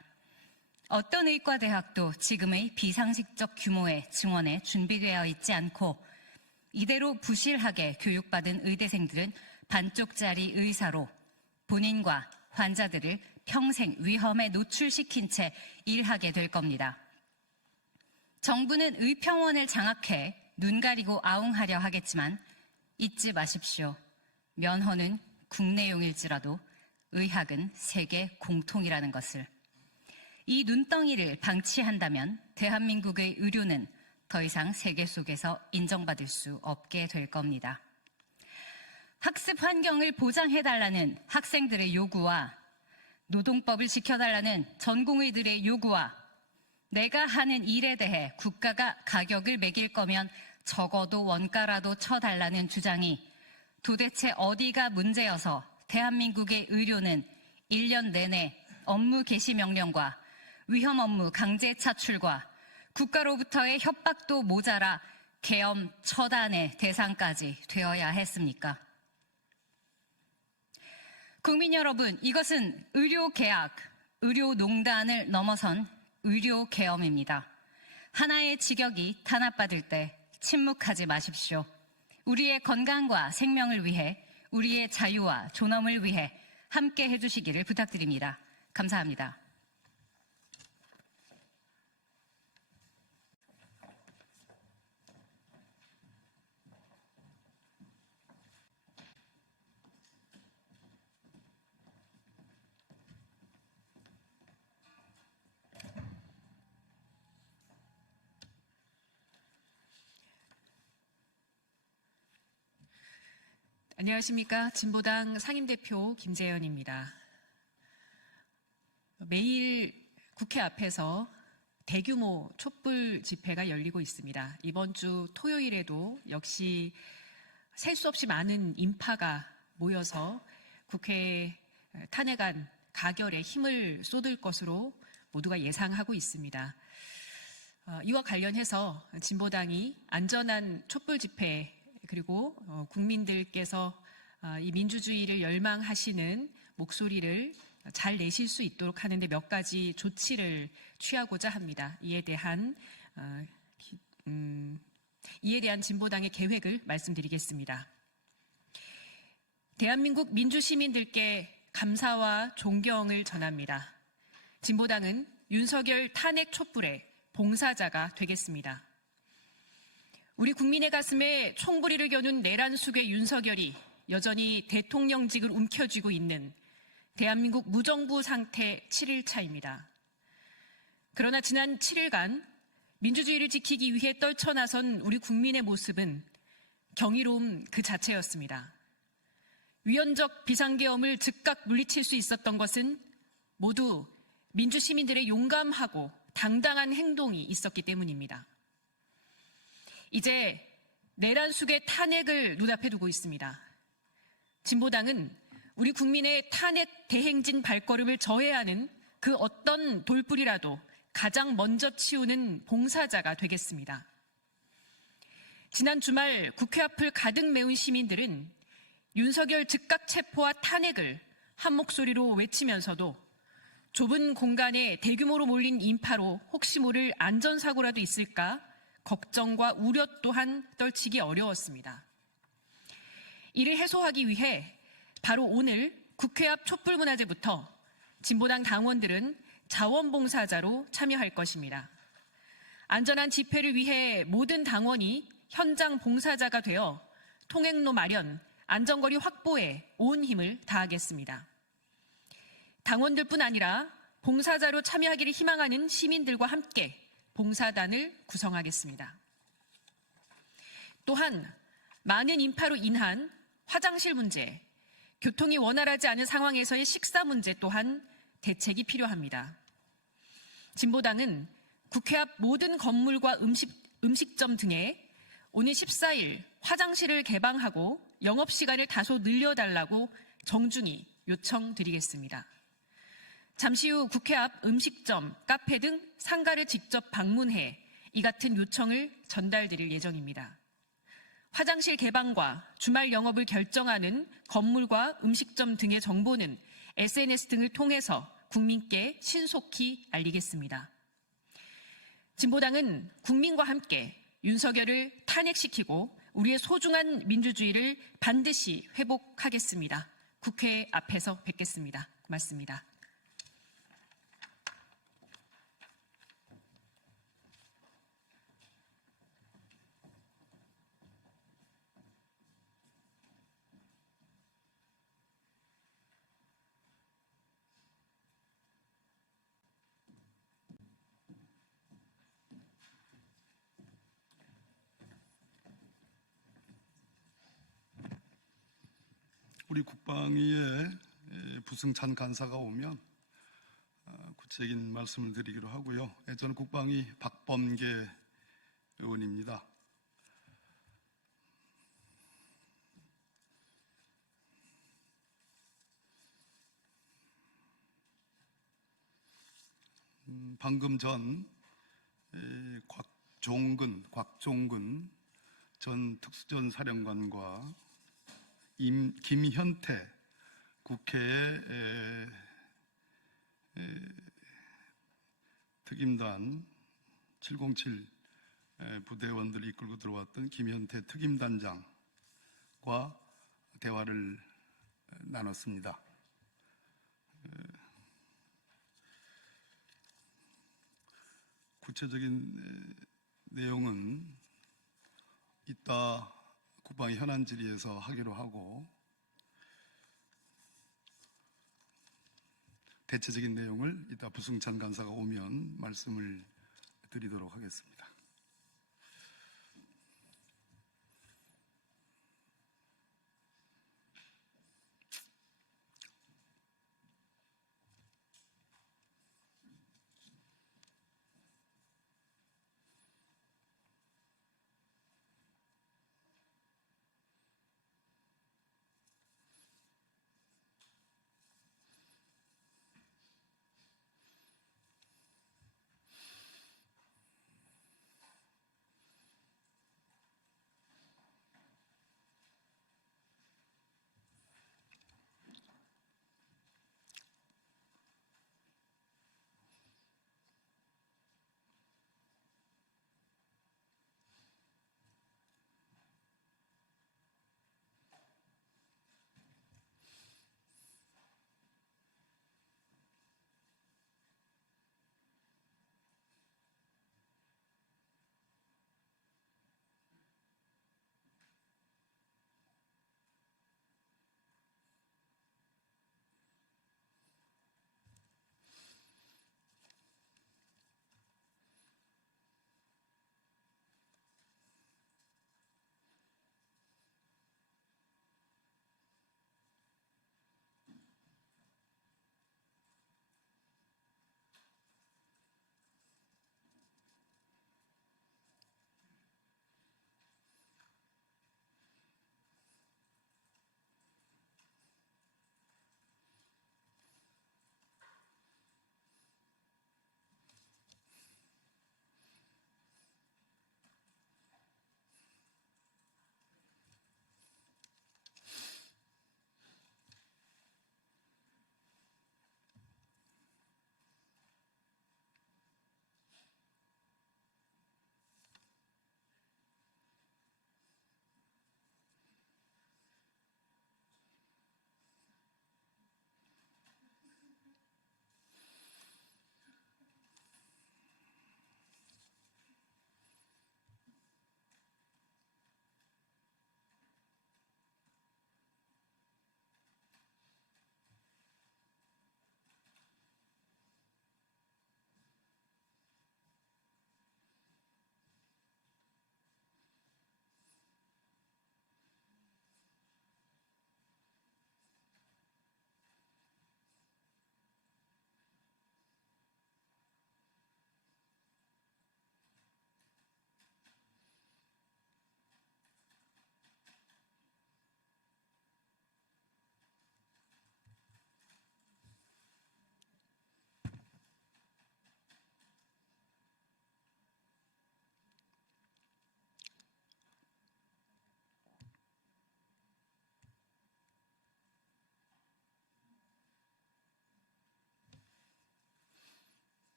어떤 의과대학도 지금의 비상식적 규모의 증원에 준비되어 있지 않고 이대로 부실하게 교육받은 의대생들은 반쪽짜리 의사로 본인과 환자들을 평생 위험에 노출시킨 채 일하게 될 겁니다. 정부는 의평원을 장악해 눈 가리고 아웅하려 하겠지만 잊지 마십시오. 면허는 국내용일지라도 의학은 세계 공통이라는 것을. 이 눈덩이를 방치한다면 대한민국의 의료는 더 이상 세계 속에서 인정받을 수 없게 될 겁니다. 학습 환경을 보장해달라는 학생들의 요구와 노동법을 지켜달라는 전공의들의 요구와 내가 하는 일에 대해 국가가 가격을 매길 거면 적어도 원가라도 쳐달라는 주장이 도대체 어디가 문제여서 대한민국의 의료는 1년 내내 업무 개시 명령과 위험 업무 강제 차출과 국가로부터의 협박도 모자라 계엄 처단의 대상까지 되어야 했습니까? 국민 여러분, 이것은 의료계약, 의료농단을 넘어선 의료계엄입니다. 하나의 직역이 탄압받을 때 침묵하지 마십시오. 우리의 건강과 생명을 위해, 우리의 자유와 존엄을 위해 함께 해주시기를 부탁드립니다. 감사합니다. 안녕하십니까. 진보당 상임대표 김재현입니다. 매일 국회 앞에서 대규모 촛불 집회가 열리고 있습니다. 이번 주 토요일에도 역시 셀 수 없이 많은 인파가 모여서 국회 탄핵안 가결에 힘을 쏟을 것으로 모두가 예상하고 있습니다. 이와 관련해서 진보당이 안전한 촛불 집회 그리고 국민들께서 이 민주주의를 열망하시는 목소리를 잘 내실 수 있도록 하는데 몇 가지 조치를 취하고자 합니다. 이에 대한 진보당의 계획을 말씀드리겠습니다. 대한민국 민주시민들께 감사와 존경을 전합니다. 진보당은 윤석열 탄핵 촛불의 봉사자가 되겠습니다. 우리 국민의 가슴에 총부리를 겨눈 내란숙의 윤석열이 여전히 대통령직을 움켜쥐고 있는 대한민국 무정부 상태 7일차입니다. 그러나 지난 7일간 민주주의를 지키기 위해 떨쳐나선 우리 국민의 모습은 경이로움 그 자체였습니다. 위헌적 비상계엄을 즉각 물리칠 수 있었던 것은 모두 민주시민들의 용감하고 당당한 행동이 있었기 때문입니다. 이제 내란숙의 탄핵을 눈앞에 두고 있습니다. 진보당은 우리 국민의 탄핵 대행진 발걸음을 저해하는 그 어떤 돌불이라도 가장 먼저 치우는 봉사자가 되겠습니다. 지난 주말 국회 앞을 가득 메운 시민들은 윤석열 즉각 체포와 탄핵을 한 목소리로 외치면서도 좁은 공간에 대규모로 몰린 인파로 혹시 모를 안전사고라도 있을까 걱정과 우려 또한 떨치기 어려웠습니다. 이를 해소하기 위해 바로 오늘 국회 앞 촛불문화제부터 진보당 당원들은 자원봉사자로 참여할 것입니다. 안전한 집회를 위해 모든 당원이 현장 봉사자가 되어 통행로 마련, 안전거리 확보에 온 힘을 다하겠습니다. 당원들뿐 아니라 봉사자로 참여하기를 희망하는 시민들과 함께 봉사단을 구성하겠습니다. 또한 많은 인파로 인한 화장실 문제, 교통이 원활하지 않은 상황에서의 식사 문제 또한 대책이 필요합니다. 진보당은 국회 앞 모든 건물과 음식점 등에 오는 14일 화장실을 개방하고 영업시간을 다소 늘려달라고 정중히 요청드리겠습니다. 잠시 후 국회 앞 음식점, 카페 등 상가를 직접 방문해 이 같은 요청을 전달드릴 예정입니다. 화장실 개방과 주말 영업을 결정하는 건물과 음식점 등의 정보는 SNS 등을 통해서 국민께 신속히 알리겠습니다. 진보당은 국민과 함께 윤석열을 탄핵시키고 우리의 소중한 민주주의를 반드시 회복하겠습니다. 국회 앞에서 뵙겠습니다. 고맙습니다. 우리 국방위에 부승찬 간사가 오면 구체적인 말씀을 드리기로 하고요. 저는 국방위 박범계 의원입니다. 방금 전 곽종근 전 특수전 사령관과 김현태 국회의 특임단 707 부대원들이 이끌고 들어왔던 김현태 특임단장과 대화를 나눴습니다. 구체적인 내용은 이따 국방위 현안 질의에서 하기로 하고 대체적인 내용을 이따 부승찬 간사가 오면 말씀을 드리도록 하겠습니다.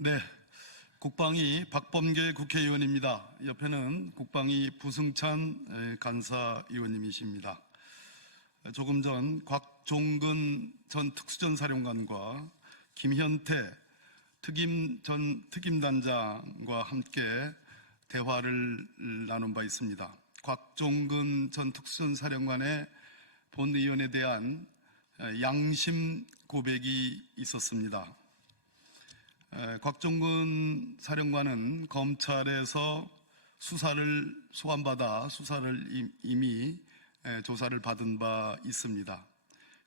네, 국방위 박범계 국회의원입니다. 옆에는 국방위 부승찬 간사위원님이십니다. 조금 전 곽종근 전 특수전사령관과 김현태 전 특임단장과 함께 대화를 나눈 바 있습니다. 곽종근 전 특수전사령관의 본 의원에 대한 양심 고백이 있었습니다. 곽종근 사령관은 검찰에서 수사를 소환받아 수사를 이미 조사를 받은 바 있습니다.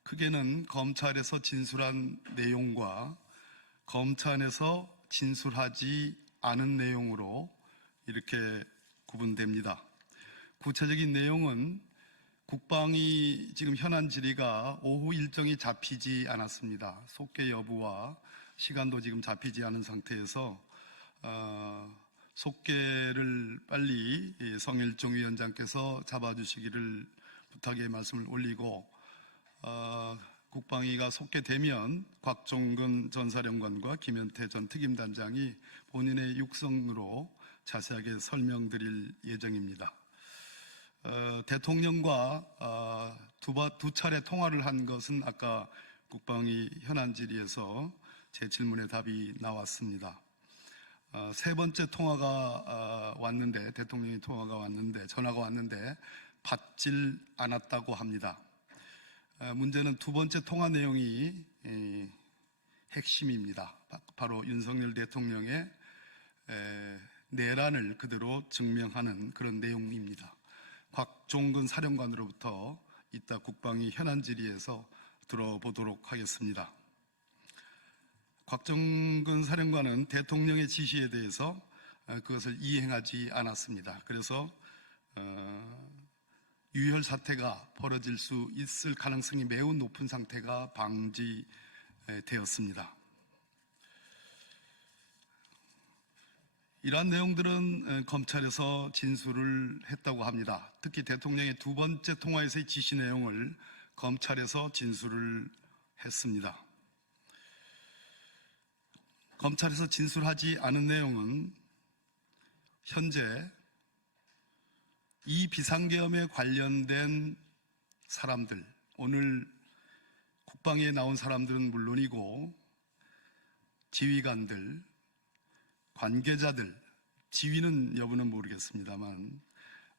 크게는 검찰에서 진술한 내용과 검찰에서 진술하지 않은 내용으로 이렇게 구분됩니다. 구체적인 내용은 국방위 지금 현안 질의가 오후 일정이 잡히지 않았습니다. 속개 여부와 시간도 지금 잡히지 않은 상태에서 속개를 빨리 성일종 위원장께서 잡아주시기를 부탁의 말씀을 올리고 국방위가 속개되면 곽종근 전 사령관과 김현태 전 특임단장이 본인의 육성으로 자세하게 설명드릴 예정입니다. 대통령과 두 차례 통화를 한 것은 아까 국방위 현안 질의에서 제 질문에 답이 나왔습니다. 세 번째 통화가 왔는데, 대통령의 전화가 왔는데 받질 않았다고 합니다. 문제는 두 번째 통화 내용이 핵심입니다. 바로 윤석열 대통령의 내란을 그대로 증명하는 그런 내용입니다. 곽종근 사령관으로부터 이따 국방위 현안 질의에서 들어보도록 하겠습니다. 곽종근 사령관은 대통령의 지시에 대해서 그것을 이행하지 않았습니다. 그래서 유혈 사태가 벌어질 수 있을 가능성이 매우 높은 상태가 방지되었습니다. 이러한 내용들은 검찰에서 진술을 했다고 합니다. 특히 대통령의 두 번째 통화에서의 지시 내용을 검찰에서 진술을 했습니다. 검찰에서 진술하지 않은 내용은 현재 이 비상계엄에 관련된 사람들, 오늘 국방위에 나온 사람들은 물론이고 지휘관들, 관계자들, 지위는 여부는 모르겠습니다만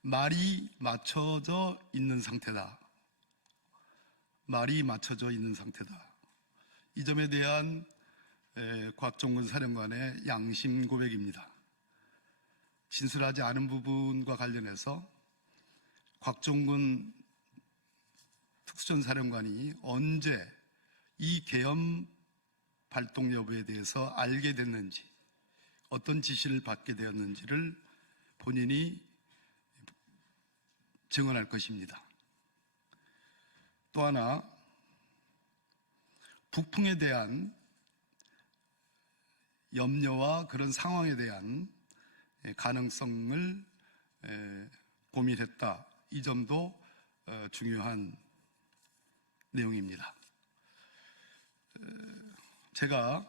말이 맞춰져 있는 상태다. 말이 맞춰져 있는 상태다. 이 점에 대한 곽종근 사령관의 양심 고백입니다. 진술하지 않은 부분과 관련해서 곽종근 특수전사령관이 언제 이 계엄 발동 여부에 대해서 알게 됐는지, 어떤 지시를 받게 되었는지를 본인이 증언할 것입니다. 또 하나, 북풍에 대한 염려와 그런 상황에 대한 가능성을 고민했다. 이 점도 중요한 내용입니다. 제가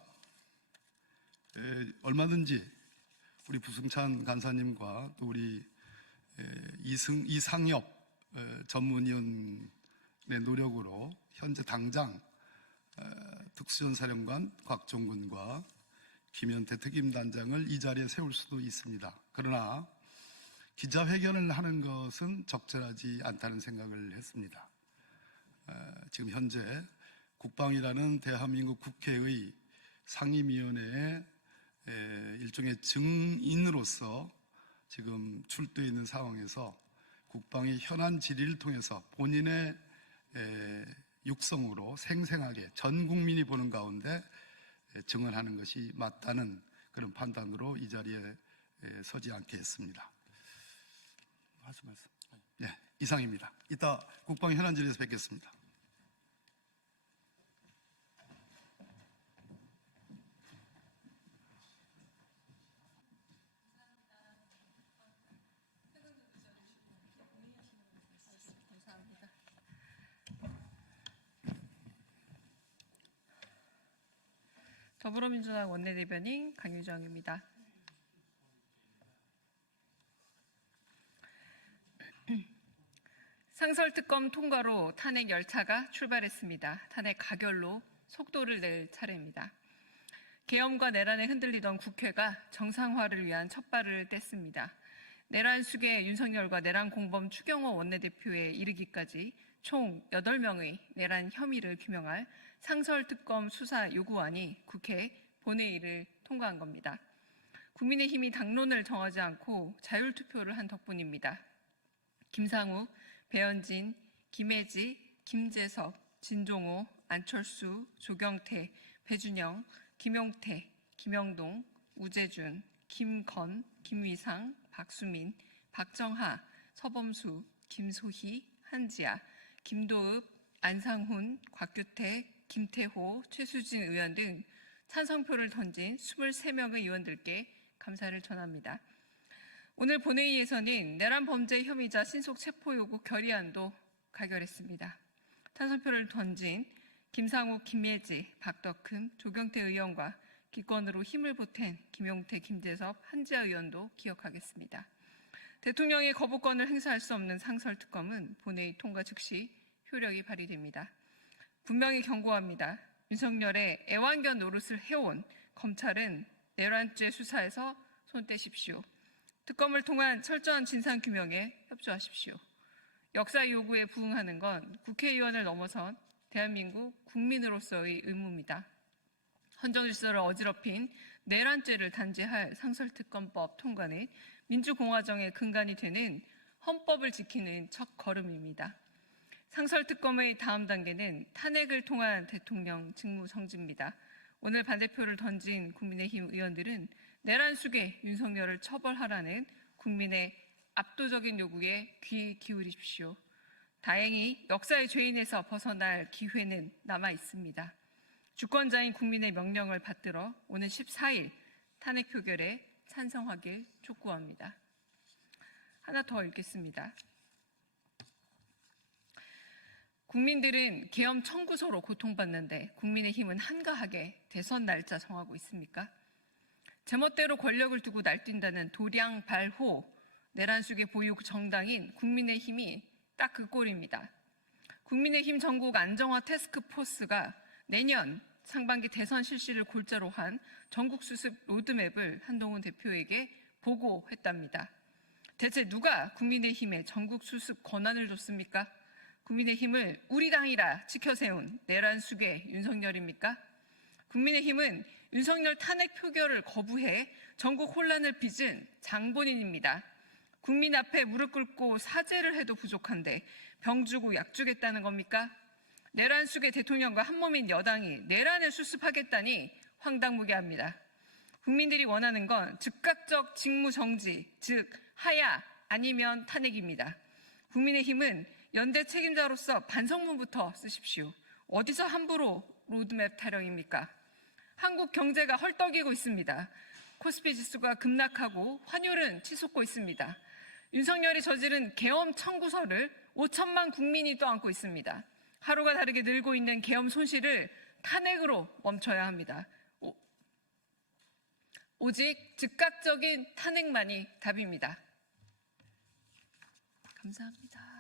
얼마든지 우리 부승찬 간사님과 또 우리 이상엽 전문위원의 노력으로 현재 당장 특수전사령관 곽종근과 김현태 특임단장을 이 자리에 세울 수도 있습니다. 그러나 기자회견을 하는 것은 적절하지 않다는 생각을 했습니다. 지금 현재 국방이라는 대한민국 국회의 상임위원회의 일종의 증인으로서 지금 출두해 있는 상황에서 국방의 현안 질의를 통해서 본인의 육성으로 생생하게 전 국민이 보는 가운데 증언하는 것이 맞다는 그런 판단으로 이 자리에 서지 않게 했습니다. 말씀. 네. 이상입니다. 이따 국방 현안질에서 뵙겠습니다. 더불어민주당 원내대변인 강유정입니다. 상설특검 통과로 탄핵 열차가 출발했습니다. 탄핵 가결로 속도를 낼 차례입니다. 계엄과 내란에 흔들리던 국회가 정상화를 위한 첫발을 뗐습니다. 내란 수계 윤석열과 내란 공범 추경호 원내대표에 이르기까지 총 8명의 내란 혐의를 규명할 상설특검 수사 요구안이 국회 본회의를 통과한 겁니다. 국민의힘이 당론을 정하지 않고 자율투표를 한 덕분입니다. 김상우, 배현진, 김혜지, 김재석, 진종호, 안철수, 조경태, 배준영, 김용태, 김영동, 우재준, 김건, 김위상, 박수민, 박정하, 서범수, 김소희, 한지아, 김도읍, 안상훈, 곽규태, 김태호, 최수진 의원 등 찬성표를 던진 23명의 의원들께 감사를 전합니다. 오늘 본회의에서는 내란 범죄 혐의자 신속 체포 요구 결의안도 가결했습니다. 찬성표를 던진 김상우, 김예지, 박덕흠, 조경태 의원과 기권으로 힘을 보탠 김용태, 김재섭, 한지아 의원도 기억하겠습니다. 대통령의 거부권을 행사할 수 없는 상설특검은 본회의 통과 즉시 효력이 발휘됩니다. 분명히 경고합니다. 윤석열의 애완견 노릇을 해온 검찰은 내란죄 수사에서 손 떼십시오. 특검을 통한 철저한 진상규명에 협조하십시오. 역사 요구에 부응하는 건 국회의원을 넘어선 대한민국 국민으로서의 의무입니다. 헌정질서를 어지럽힌 내란죄를 단죄할 상설특검법 통과는 민주공화정의 근간이 되는 헌법을 지키는 첫 걸음입니다. 상설특검의 다음 단계는 탄핵을 통한 대통령 직무정지입니다. 오늘 반대표를 던진 국민의힘 의원들은 내란 수괴 윤석열을 처벌하라는 국민의 압도적인 요구에 귀 기울이십시오. 다행히 역사의 죄인에서 벗어날 기회는 남아 있습니다. 주권자인 국민의 명령을 받들어 오는 14일 탄핵 표결에 찬성하길 촉구합니다. 하나 더 읽겠습니다. 국민들은 계엄 청구서로 고통받는데 국민의힘은 한가하게 대선 날짜 정하고 있습니까? 제멋대로 권력을 두고 날뛴다는 도량발호 내란 수계 보유 정당인 국민의힘이 딱 그 꼴입니다. 국민의힘 전국 안정화 태스크포스가 내년 상반기 대선 실시를 골자로 한 전국 수습 로드맵을 한동훈 대표에게 보고했답니다. 대체 누가 국민의힘에 전국 수습 권한을 줬습니까? 국민의힘을 우리 당이라 지켜세운 내란 수괴 윤석열입니까? 국민의힘은 윤석열 탄핵 표결을 거부해 전국 혼란을 빚은 장본인입니다. 국민 앞에 무릎 꿇고 사죄를 해도 부족한데 병 주고 약 주겠다는 겁니까? 내란 수괴 대통령과 한몸인 여당이 내란을 수습하겠다니 황당무계합니다. 국민들이 원하는 건 즉각적 직무정지, 즉 하야 아니면 탄핵입니다. 국민의힘은 연대 책임자로서 반성문부터 쓰십시오. 어디서 함부로 로드맵 타령입니까? 한국 경제가 헐떡이고 있습니다. 코스피 지수가 급락하고 환율은 치솟고 있습니다. 윤석열이 저지른 계엄 청구서를 5천만 국민이 떠안고 있습니다. 하루가 다르게 늘고 있는 계엄 손실을 탄핵으로 멈춰야 합니다. 오직 즉각적인 탄핵만이 답입니다. 감사합니다.